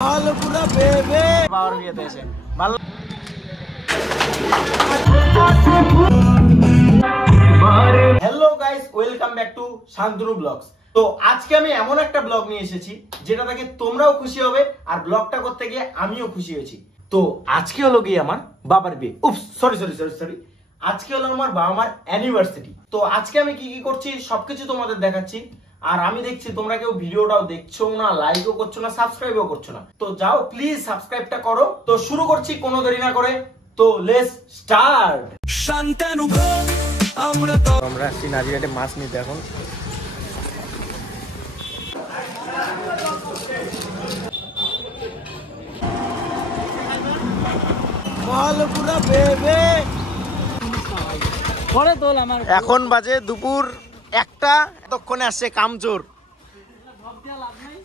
Hello guys, welcome back to Shantanu blogs. তো আজকে আমি এমন একটা ব্লগ নিয়ে এসেছি যেটা থেকে তোমরাও খুশি হবে আর ব্লগটা করতে গিয়ে আমিও খুশি হয়েছি। তো আজকে হলো গিয়ে আমার বাবার বিয়ে। উপস সরি আজকে হলো আমার বাবা মার অ্যানিভার্সারি। তো আজকে আমি কি কি করছি সবকিছু তোমাদের দেখাচ্ছি। আর আমি দেখছি তোমরা কেউ ভিডিওটাও দেখছো না, লাইকও করছো না, সাবস্ক্রাইবও করছো না। তো যাও প্লিজ সাবস্ক্রাইবটা করো। তো শুরু করছি কোনো দেরি না করে। তো লেটস স্টার্ট। শান্তনু আমরা আসছি নাজিরাটে মাছ নিতে। এখন এখন বাজে দুপুর 1টা। এতক্ষণে আসছে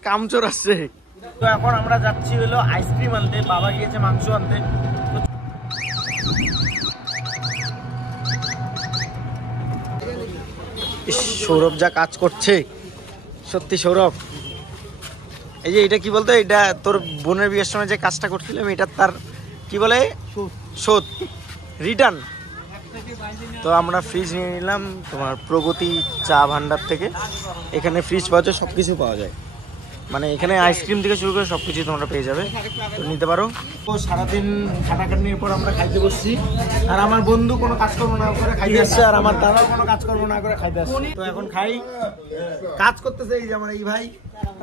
কামচোর আসছে। তো এখন আমরা যাচ্ছি হলো আইসক্রিম আনতে, বাবা গিয়েছে মাংস আনতে। সৌরভ যা কাজ করছে, সত্যি সৌরভ। এই যে এটা কি বলতো, এটা তোর বোনের বিয়ের সময় যে কাজটা করছিলাম, এটা তার কি বলে শোধ, রিটার্ন। তো আমরা ফ্রিজ নিয়ে নিলাম তোমার প্রগতি চা ভান্ডার থেকে। এখানে ফ্রিজ পাওয়া যায়, সবকিছু পাওয়া যায়, মানে এখানে আইসক্রিম থেকে শুরু করে সবকিছু তোমরা পেয়ে যাবে, তো নিতে পারো। তো সারাদিন খাটাখাটনির পর আমরা খাইতে বসছি। আর আমার বন্ধু কোনো কাজকর্ম না করে খাইতে আসছে, আর আমার দাদাও কোনো কাজকর্ম না করে খাইতে আসছে। তো এখন খাই, কাজ করতেছে এই যে আমার এই ভাই,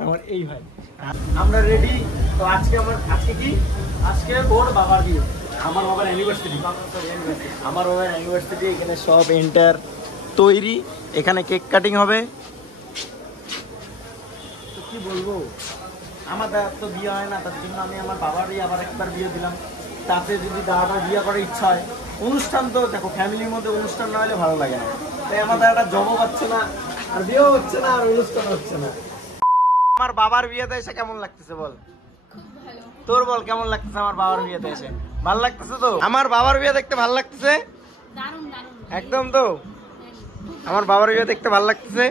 আমার এই ভাই। আমরা রেডি। তো আজকে ওর বাবার বিয়ে, আমার বাবার অ্যানিভার্সারি। এখানে সব এন্টার তৈরি, এখানে কেক কাটিং হবে। কি বলবো, আমার দাদার তো বিয়ে হয় না, তার জন্য আমি আমার বাবারই আবার একবার বিয়ে দিলাম। তাতে যদি দাদাটা বিয়ে করার ইচ্ছা হয়, অনুষ্ঠান তো দেখো ফ্যামিলির মধ্যে অনুষ্ঠান না হলে ভালো লাগে না। তাই আমার দাদাটা জবও পাচ্ছে না, আর বিয়েও হচ্ছে না, আর অনুষ্ঠান হচ্ছে না। আমার বাবার বিয়েতে এসে কেমন লাগতেছে বল? তোর বল কেমন লাগতেছে আমার বাবার বিয়েতে এসে? ভালো লাগতেছে তো? আমার বাবার বিয়ে দেখতে ভালো লাগতেছে একদম। তো আমার বাবার বিয়ে দেখতে ভালো লাগতেছে।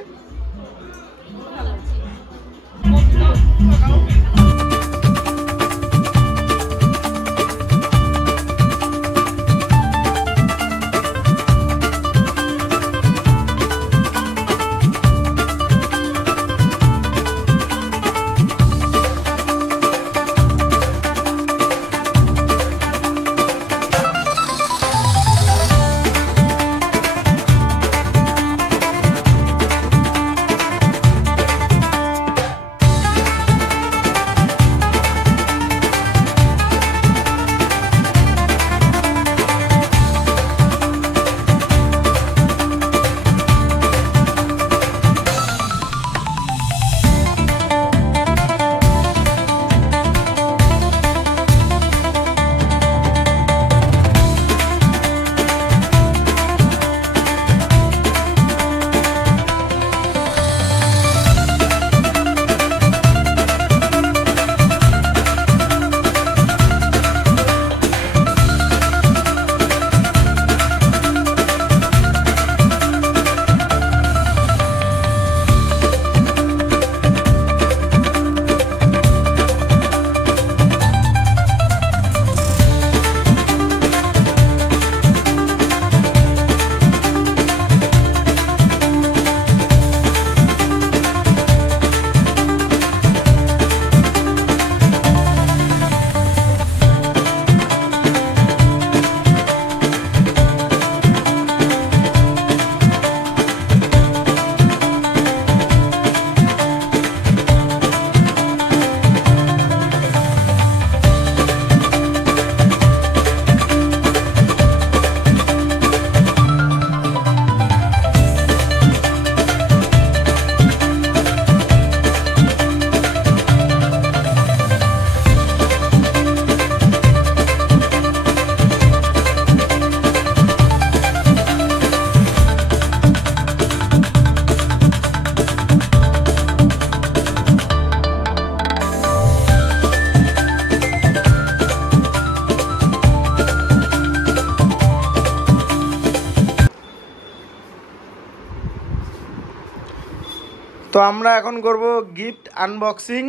তো আমরা এখন করব গিফট আনবক্সিং।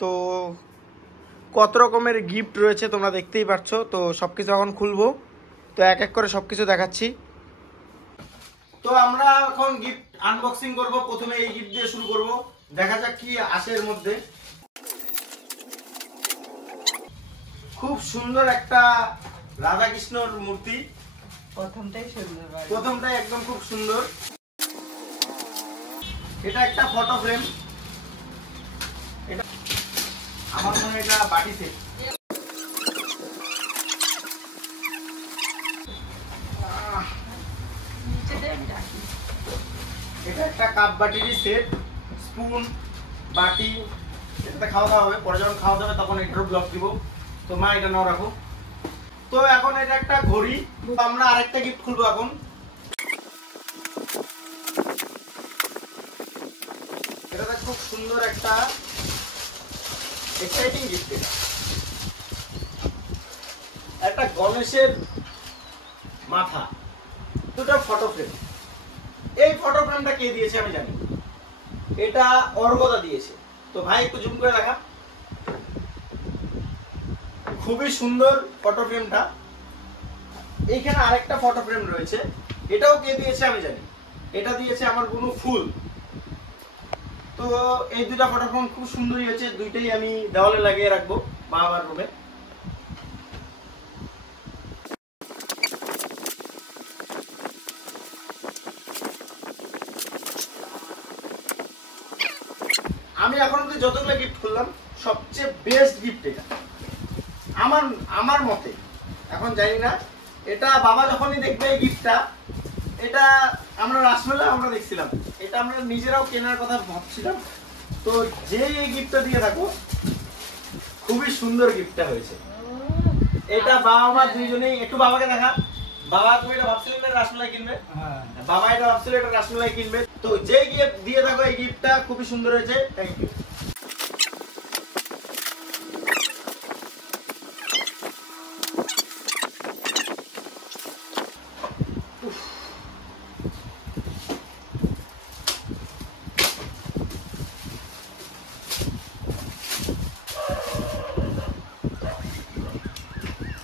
তো কত রকমের গিফট রয়েছে তোমরা দেখতেই পাচ্ছ। তো সব কিছু এখন খুলবো, তো এক এক করে সব কিছু দেখাচ্ছি। তো আমরা এখন গিফট আনবক্সিং করব। প্রথমে এই গিফট দিয়ে শুরু করব, দেখা যাক কি আসে এর মধ্যে। খুব সুন্দর একটা রাধা কৃষ্ণর মূর্তি, প্রথমটাই একদম খুব সুন্দর। এটা একটা ফটো ফ্রেম, এটা আমার মনে হয় এটা বাটি সেট। এটা একটা কাপ বাটির সেট, স্পুন, বাটি, এটাতে খাওয়া দাওয়া হবে। পরে যখন খাওয়া দাওয়া তখন এটার ব্লক দিব। তো মা এটা নাও রাখো। তো এখন এটা একটা ঘড়ি। আমরা আরেকটা গিফট খুলবো এখন। এটা খুব সুন্দর একটা এক্সাইটিং গিফট। একটা গণেশের মাথা, দুটো ফটো ফ্রেম। এই ফটো ফ্রেমটা কে দিয়েছে আমি জানি, এটা অর্গদা দিয়েছে। তো ভাই একটু জুম করে দেখা, খুবই সুন্দর ফটো ফ্রেমটা। এইখানে আরেকটা ফটো ফ্রেম রয়েছে, এটাও কে দিয়েছে আমি জানি, এটা দিয়েছে আমার কোনো ফুল। তো এই দুটা ফটো ফ্রেম খুব সুন্দরই হয়েছে, দুইটাই আমি দেওয়ালে লাগিয়ে রাখবো মা আমার রুমে। আমি এখন অবধি যতগুলো গিফট খুললাম সবচেয়ে বেস্ট গিফট এটা আমার মতে। এখন জানি না, এটা বাবা যখনই দেখবে এই গিফটটা, এটা আমরা রাসমেলা আমরা দেখছিলাম, এটা আমরা নিজেরাও কেনার কথা ভাবছিলাম। তো যে এই গিফটটা দিয়ে থাকো, খুবই সুন্দর গিফটটা হয়েছে। এটা বাবা মা দুইজনেই, একটু বাবাকে দেখা। বাবা তুমি এটা ভাবছিলেন না রাসমেলাই কিনবে? বাবা এটা ভাবছিল এটা রাসমেলাই কিনবে। তো যে গিফট দিয়ে থাকো এই গিফটটা খুবই সুন্দর হয়েছে, থ্যাংক ইউ।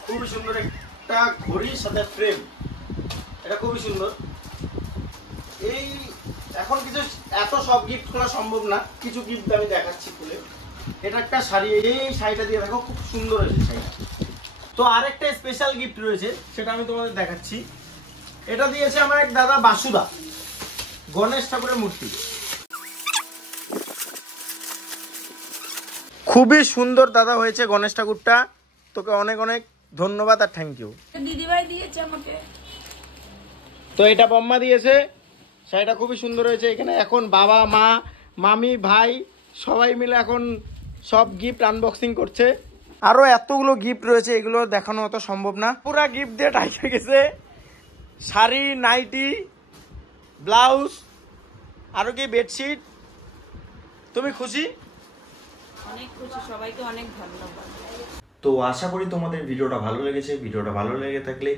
খুবই সুন্দর একটা ঘড়ির সাথে ফ্রেম, এটা খুবই সুন্দর। এই এখন কিছু এত সব গিফট করা সম্ভব না, কিছু গিফট আমি দেখাচ্ছি খুলে। এটা একটা শাড়ি, এই শাড়িটা দিয়ে দেখো খুব সুন্দর হয়েছে শাড়িটা। তো আরেকটা স্পেশাল গিফট রয়েছে, সেটা আমি তোমাদের দেখাচ্ছি। এটা দিয়েছে আমার এক দাদা বাসুদা, গণেশ ঠাকুরের মূর্তি। খুবই সুন্দর দাদা হয়েছে গণেশ ঠাকুরটা, তোকে অনেক অনেক ধন্যবাদ আর থ্যাংক ইউ। দিদিভাই দিয়েছে আমাকে। তো এটা বম্মা দিয়েছে, শাড়িটা খুবই সুন্দর হয়েছে। এখানে এখন বাবা মা মামি ভাই সবাই মিলে এখন সব গিফট আনবক্সিং করছে। আরো এতগুলো গিফট রয়েছে, এগুলো দেখানো অত সম্ভব না। পুরা গিফট দিয়ে ঢাকে গেছে, শাড়ি, নাইটি, ব্লাউজ, আরো কি বেডশিট। তুমি খুশি? অনেক খুশি, সবাইকে অনেক ধন্যবাদ। তো আশা করি তোমাদের ভিডিওটা ভালো লেগেছে। ভিডিওটা ভালো লেগে থাকলে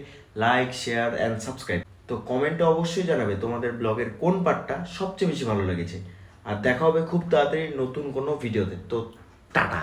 লাইক, শেয়ার অ্যান্ড সাবস্ক্রাইব। তো কমেন্টে অবশ্যই জানাবে তোমাদের ব্লগের কোন পার্টটা সবচেয়ে বেশি ভালো লেগেছে। আর দেখা হবে খুব তাড়াতাড়ি নতুন কোনো ভিডিওতে। তো টাটা।